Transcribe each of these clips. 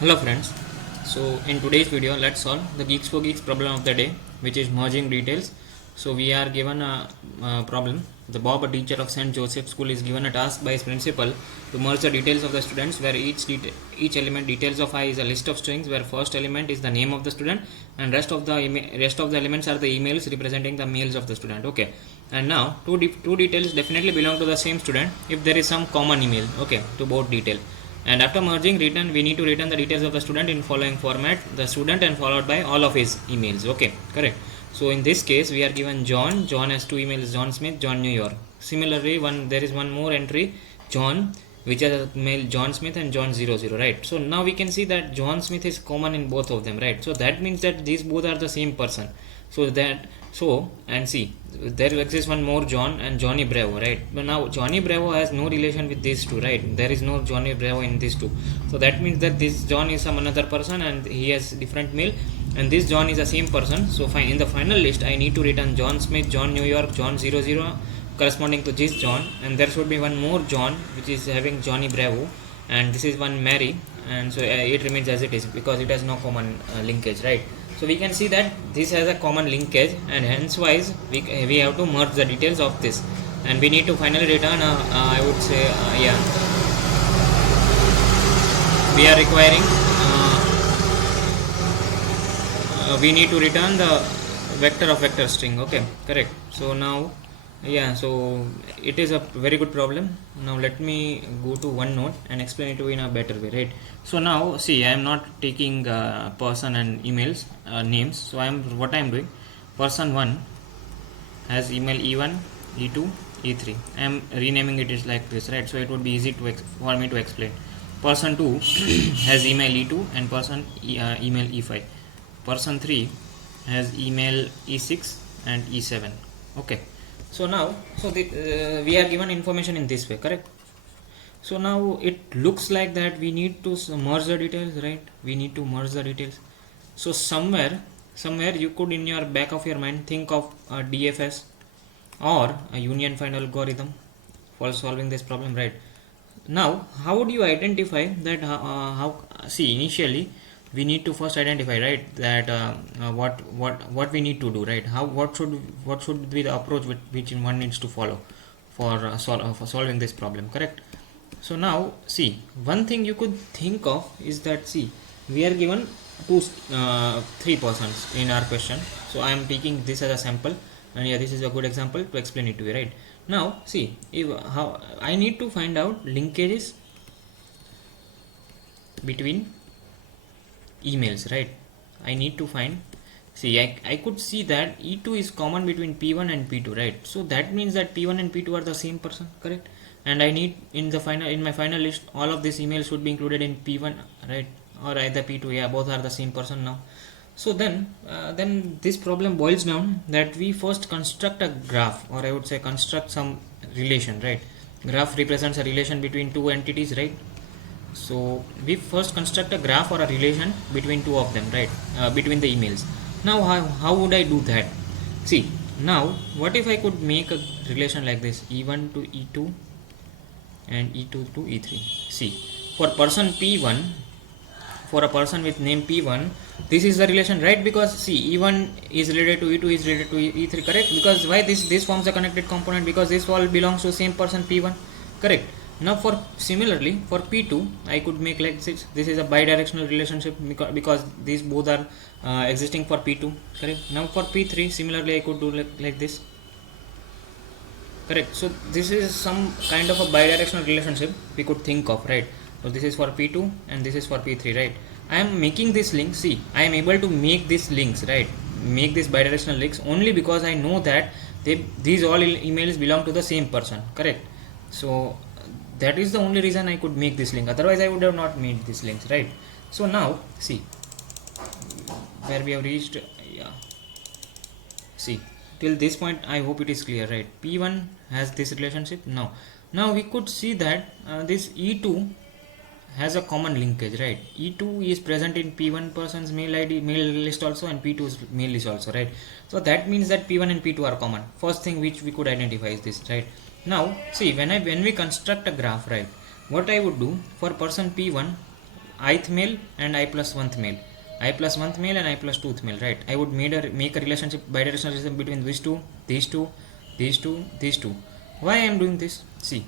Hello friends, so in today's video let's solve the Geeks for Geeks problem of the day, which is merging details. So we are given a problem. The Bob, a teacher of St. Joseph School, is given a task by his principal to merge the details of the students, where each element details of I is a list of strings, where first element is the name of the student and rest of the elements are the emails representing the mails of the student. Okay, and now two details definitely belong to the same student if there is some common email, okay, to both detail. And after merging return, we need to return the details of the student in following format: the student and followed by all of his emails. Okay, correct. So in this case we are given John has two emails: John Smith, John New York. Similarly, there is one more entry, John, which has a mail John Smith and John 00, right? So now we can see that John Smith is common in both of them, right? So that means that these both are the same person. And see, there exists one more John and Johnny Bravo, right? But now Johnny Bravo has no relation with these two, right? There is no Johnny Bravo in these two. So that means that this John is some another person and he has different mail, and this John is the same person. So fine, in the final list I need to return John Smith, John New York, John 00 corresponding to this John, and there should be one more John which is having Johnny Bravo, and this is one Mary, and so it remains as it is because it has no common linkage, right? So we can see that this has a common linkage, and hence wise we have to merge the details of this, and we need to finally return I would say we are requiring we need to return the vector of vector string. Okay, correct. So now so it is a very good problem. Now let me go to OneNote and explain it to you in a better way, right? So now see, I am not taking person and emails names. So what I am doing, person 1 has email E1, E2, E3. I am renaming it is like this, right? So it would be easy for me to explain. Person 2 has email E2 and email E5. Person 3 has email E6 and E7. Okay, so now we are given information in this way, correct? So now it looks like that we need to merge the details, right? We need to merge the details. So somewhere you could in your back of your mind think of a DFS or a union find algorithm for solving this problem, right? Now how would you identify that? See, initially we need to first identify, right, that what we need to do, right? What should be the approach which one needs to follow for solving this problem, correct? So now see, one thing you could think of is that, see, we are given three persons in our question. So I am taking this as a sample, and this is a good example to explain it to you, right? Now see, how I need to find out linkages between emails, right? I need to find, see, I could see that E2 is common between P1 and P2, right? So that means that P1 and P2 are the same person, correct? And I need in my final list all of these emails should be included in P1, right? Or either P2, both are the same person now. So then this problem boils down that we first construct a graph, or I would say construct some relation, right? Graph represents a relation between two entities, right? So we first construct a graph or a relation between two of them, right? Between the emails. Now how would I do that? See, now what if I could make a relation like this: E1 to E2 and E2 to E3. See, for person P1, for a person with name P1, this is the relation, right? Because see, E1 is related to E2 is related to E3, correct? Because why this forms a connected component? Because this all belongs to same person P1, correct? Now for similarly for P2, I could make like this. This is a bidirectional relationship because these both are existing for P2, correct? Now for P3, similarly I could do like this, correct? So this is some kind of a bidirectional relationship we could think of, right? So this is for P2 and this is for P3, right? I am making this link. See, I am able to make these links, right? Make these bidirectional links only because I know that these all emails belong to the same person, correct? So that is the only reason I could make this link. Otherwise I would have not made these links, right? So now see where we have reached. See, till this point I hope it is clear, right? P1 has this relationship. Now we could see that this E2 has a common linkage, right? E2 is present in P1 person's mail list also, and P2's mail list also, right? So that means that P1 and P2 are common. First thing which we could identify is this, right? Now see, when we construct a graph, right, what I would do for person P1, ith male and I plus 1th male, I plus 1th male and I plus 2th male, right? I would make a relationship, bidirectional relationship between these two, these two, these two, these two. Why I am doing this? See,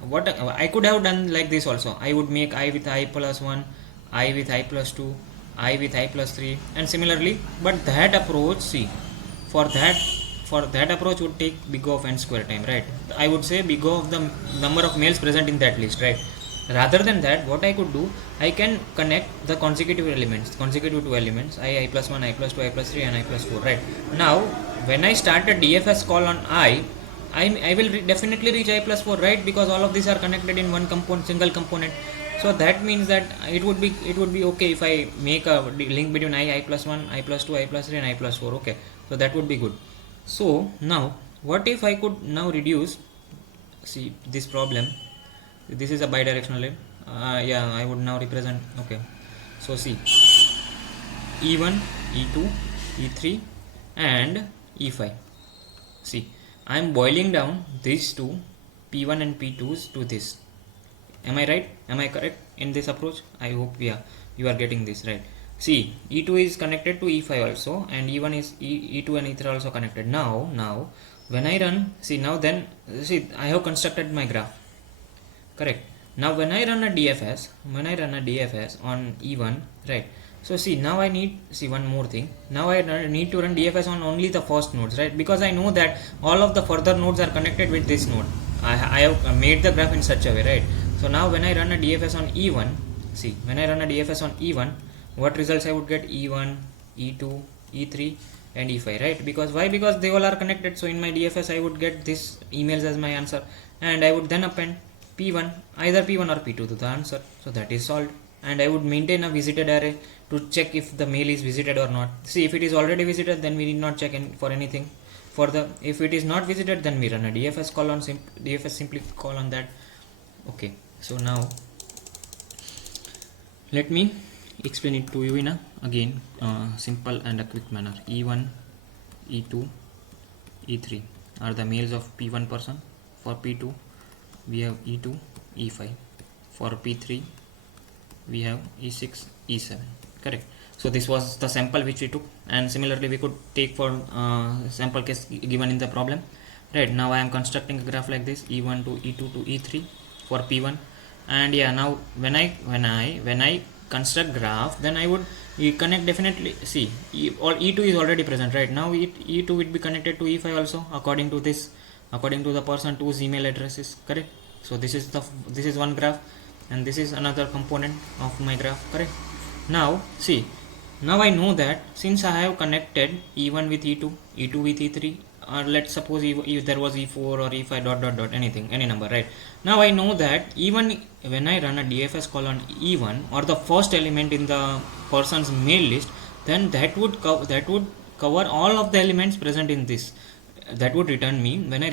what I could have done like this also. I would make I with I plus 1, I with I plus 2, I with I plus 3, and similarly. But that approach, see, for that approach would take big O of n square time, right? I would say big O of the number of males present in that list, right? Rather than that, what I could do, I can connect the consecutive two elements, I plus 1, I plus 2, I plus 3, and I plus 4, right? Now, when I start a DFS call on I will definitely reach I plus 4, right? Because all of these are connected in one single component. So that means that it would be okay if I make a link between I plus 1, I plus 2, I plus 3, and I plus 4. Okay, so that would be good. So now, what if I could now reduce? See this problem. This is a bidirectional line. Yeah, I would now represent. Okay, so see E1, E2, E3, and E5. See, I am boiling down these two P1 and P2s to this. Am I right? Am I correct in this approach? I hope you are getting this right. See, E2 is connected to E5 also, and E1 is E2 and E3 also connected. Now when I run, see I have constructed my graph. Correct. Now when I run a DFS on E1, right? So see, now I need, see one more thing. Now I need to run DFS on only the first nodes, right? Because I know that all of the further nodes are connected with this node. I have made the graph in such a way, right? So now when I run a DFS on E1, see, when I run a DFS on E1, what results I would get? E1, E2, E3, and E5, right? Because why? Because they all are connected. So in my DFS I would get this emails as my answer, and I would then append P1, either P1 or P2 to the answer. So that is solved. And I would maintain a visited array to check if the mail is visited or not. See, if it is already visited, then we need not check for anything. If it is not visited, then we run a DFS call on DFS simply call on that. Okay, so now let me explain it to you in a again simple and a quick manner. E1, E2, E3 are the males of P1 person. For P2 we have E2, E5. For P3 we have E6, E7. Correct. So this was the sample which we took, and similarly we could take for sample case given in the problem. Right, now I am constructing a graph like this, E1 to E2 to E3 for P1, and yeah, now when I construct graph, then I would connect definitely. See, E2 is already present, right? Now E2 would be connected to E5 also according to the person whose email address is correct. So this is one graph, and this is another component of my graph. Correct. Now see, now I know that since I have connected E1 with E2, E2 with E3, or let's suppose if there was E4 or E5 ... anything, any number, right? Now I know that even when I run a DFS call on E1 or the first element in the person's mail list, then that would cover all of the elements present in this. That would return me when I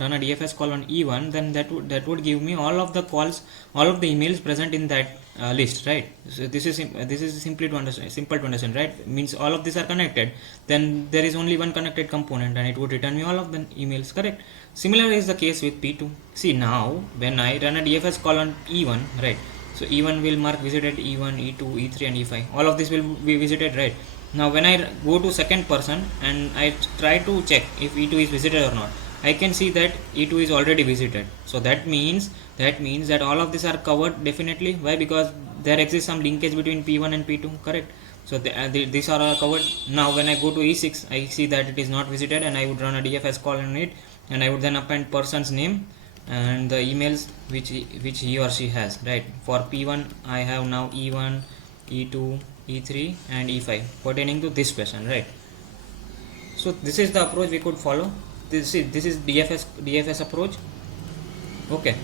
run a DFS call on E1, then that would give me all of the calls, all of the emails present in that list, right? So this is simple to understand, right? Means all of these are connected, then there is only one connected component, and it would return me all of the emails. Correct. Similar is the case with P2. See, now when I run a DFS call on E1, right? So E1 will mark visited, E1, E2, E3, and E5. All of this will be visited, right? Now when I go to second person and I try to check if E2 is visited or not, I can see that E2 is already visited. So that means that all of these are covered definitely. Why? Because there exists some linkage between P1 and P2. Correct. So these are all covered. Now when I go to E6, I see that it is not visited, and I would run a DFS call on it, and I would then append person's name and the emails which he or she has, right? For P1 I have now E1, E2, E3 and E5 pertaining to this question, right? So this is the approach we could follow. This is DFS approach. Okay.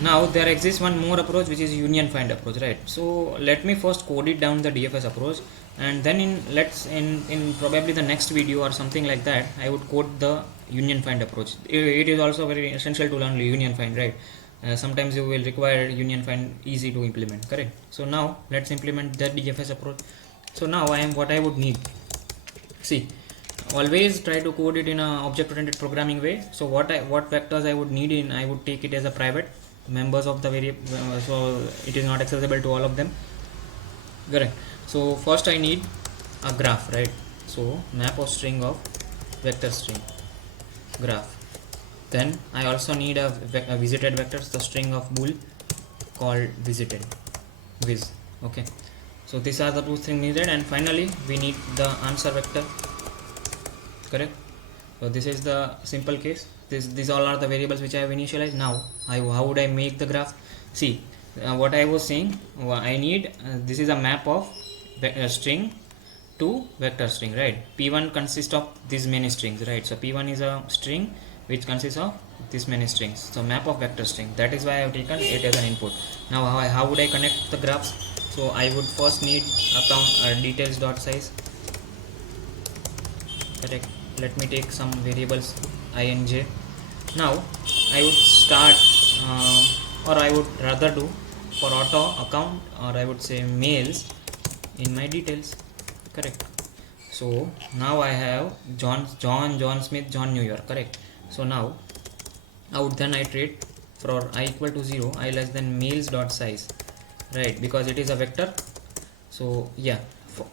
Now there exists one more approach, which is union find approach, right? So let me first code it down, the DFS approach, and then in probably the next video or something like that, I would code the union find approach. It is also very essential to learn union find, right? Sometimes you will require union find, easy to implement. Correct. So now let's implement the DFS approach. So now what I would need. See, always try to code it in a object oriented programming way. So what vectors I would need in, I would take it as a private. members of the variable, so it is not accessible to all of them, correct. So first I need a graph, right? So map of string of vector string graph. Then I also need a visited vectors, the string of bool called visited viz. Okay, so these are the two things needed, and finally we need the answer vector, correct. So this is the simple case. These all are the variables which I have initialized. Now how would I make the graph? See, what I was saying, I need this is a map of string to vector string, right? P1 consists of these many strings, right? So P1 is a string which consists of these many strings. So map of vector string, that is why I have taken it as an input. Now how would I connect the graphs? So I would first need account details dot size, correct. Let me take some variables ij. Now I would start or I would rather do for auto account, or I would say males in my details, correct. So now I have John Smith, John New York, correct. So now I would then iterate for I equal to 0, I less than males dot size, right, because it is a vector. So yeah,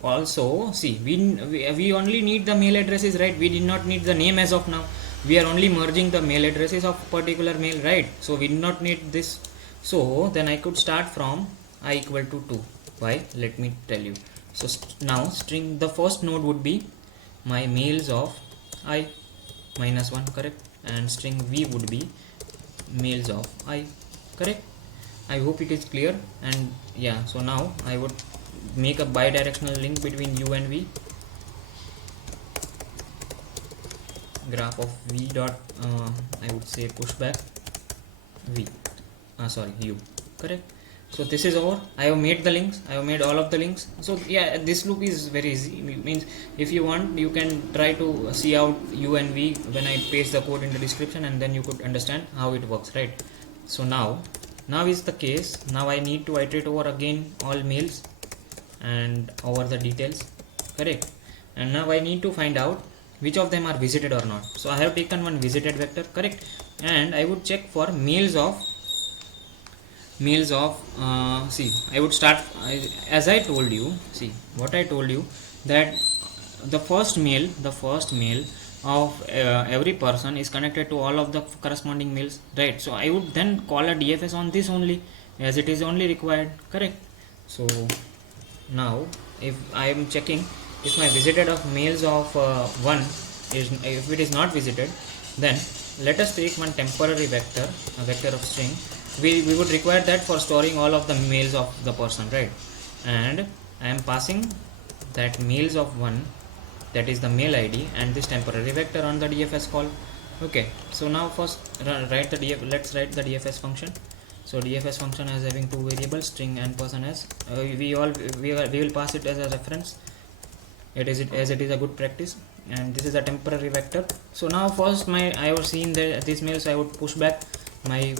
also see, we only need the mail addresses, right? We did not need the name as of now. We are only merging the mail addresses of particular mail, right? So we did not need this. So then I could start from I equal to 2. Why? Let me tell you. So now string, the first node would be my males of I minus 1, correct, and string v would be males of I, correct. I hope it is clear. And yeah, so now I would make a bidirectional link between u and v, graph of v dot I would say pushback v, sorry, u, correct. So this is over. I have made the links, I have made all of the links. So yeah, this loop is very easy. It means if you want, you can try to see out u and v when I paste the code in the description, and then you could understand how it works, right? So now is the case. Now I need to iterate over again all males and over the details, correct. And now I need to find out which of them are visited or not. So I have taken one visited vector, correct, and I would check for males of see, I would start as I told you. See what I told you, that the first male of every person is connected to all of the corresponding males, right? So I would then call a DFS on this only, as it is only required, correct. So now if I am checking if my visited of males of 1 is, if it is not visited, then let us take one temporary vector, a vector of string. We would require that for storing all of the males of the person, right? And I am passing that males of 1, that is the male ID, and this temporary vector on the DFS call. Okay, so now first write the let's write the DFS function. So DFS function as having two variables, string and person as we will pass it as a reference. It is a good practice, and this is a temporary vector. So now first I was seeing that these males, I would push back my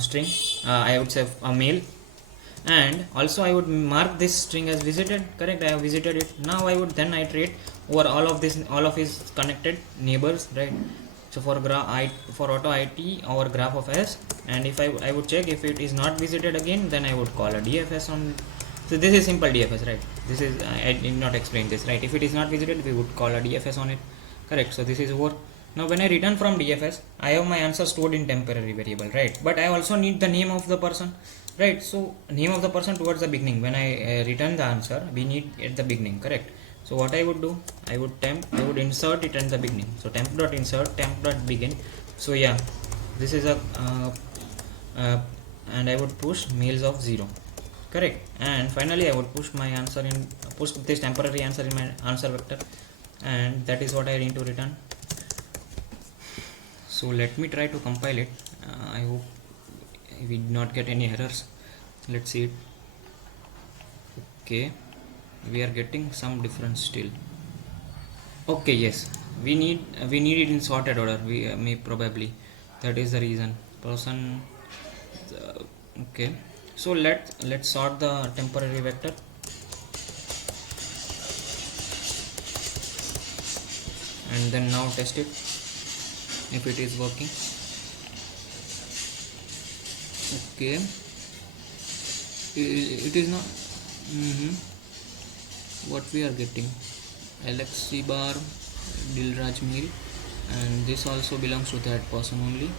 string, I would say a male, and also I would mark this string as visited, correct. I have visited it. Now I would then iterate over all of his connected neighbors, right? So for auto IT our graph of S, and if I would check if it is not visited again, then I would call a DFS on. So this is simple DFS, right? This is I did not explain this, right? If it is not visited, we would call a DFS on it, correct. So this is over. Now when I return from DFS, I have my answer stored in temporary variable, right? But I also need the name of the person, right? So name of the person towards the beginning. When I return the answer, we need at the beginning, correct. So what I would do, I would insert it at the beginning. So temp.insert, temp.begin. So yeah, this is a and I would push males of 0, correct. And finally I would push this temporary answer in my answer vector, and that is what I need to return. So let me try to compile it. I hope we did not get any errors. Let's see it. Okay, we are getting some difference still. Okay, yes, we need it in sorted order. We may probably, that is the reason. Person. Okay, so let's sort the temporary vector. And then now test it if it is working. Okay, it is not. Mhm. What we are getting, Alexi Bar, Dilraj Meal, and this also belongs to that person only.